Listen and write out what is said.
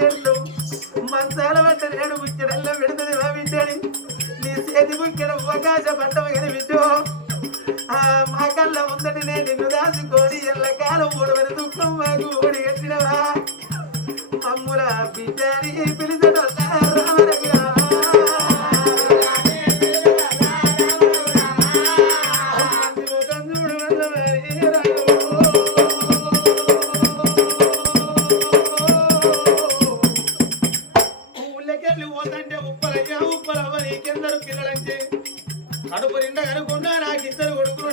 ఏళ్ళు మంచాల పట్ట నేడు బుక్కెడల్లో పెడుతుంది మా బిడ్డని నీ చేతి బుక్కెడ అవకాశ పట్టవు కానీ బిడ్డో మా కళ్ళ ముందటి నేను నిన్ను దాచుకొని ఎల్లకాలం ఊడవని దుఃఖం మాకు ఊడి కట్టినవా మమ్ముల బిడ్డని పిలిచడం కడుపు నిండా కనుకున్నా నాకు ఇద్దరు కొడుకు